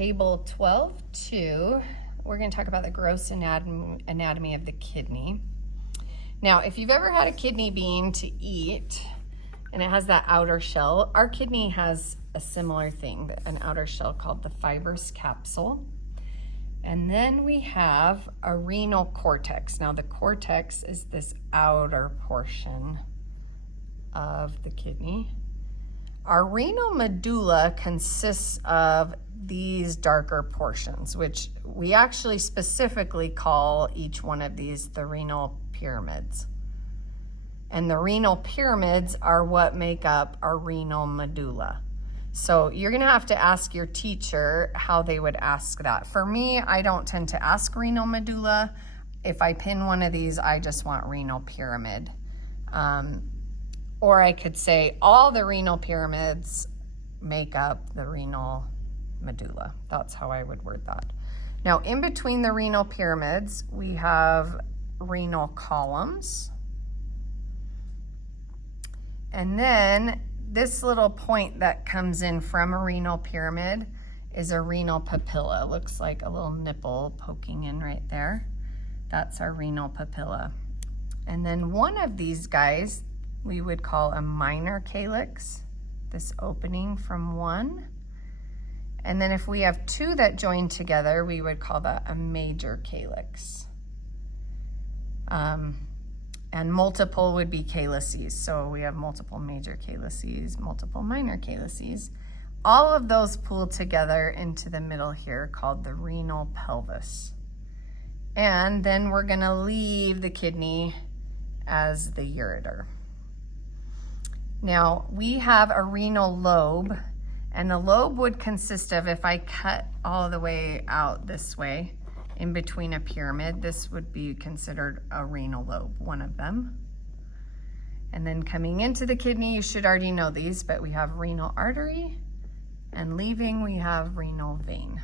table 12.2, we're going to talk about the gross anatomy of the kidney. Now, if you've ever had a kidney bean to eat, and it has that outer shell, our kidney has a similar thing, an outer shell called the fibrous capsule. And then we have a renal cortex. Now, the cortex is this outer portion of the kidney. Our renal medulla consists of these darker portions, which we actually specifically call each one of these the renal pyramids. And the renal pyramids are what make up our renal medulla. So you're gonna have to ask your teacher how they would ask that. For me, I don't tend to ask renal medulla. If I pin one of these, I just want renal pyramid. Or I could say all the renal pyramids make up the renal medulla. That's how I would word that. Now, in between the renal pyramids, we have renal columns. And then this little point that comes in from a renal pyramid is a renal papilla. Looks like a little nipple poking in right there. That's our renal papilla. And then one of these guys we would call a minor calyx, this opening from one. And then if we have two that join together, we would call that a major calyx. And multiple would be calyces. So we have multiple major calyces, multiple minor calyces. All of those pool together into the middle here called the renal pelvis. And then we're gonna leave the kidney as the ureter. Now, we have a renal lobe, and the lobe would consist of, if I cut all the way out this way, in between a pyramid, this would be considered a renal lobe, one of them. And then coming into the kidney, you should already know these, but we have renal artery, and leaving we have renal vein.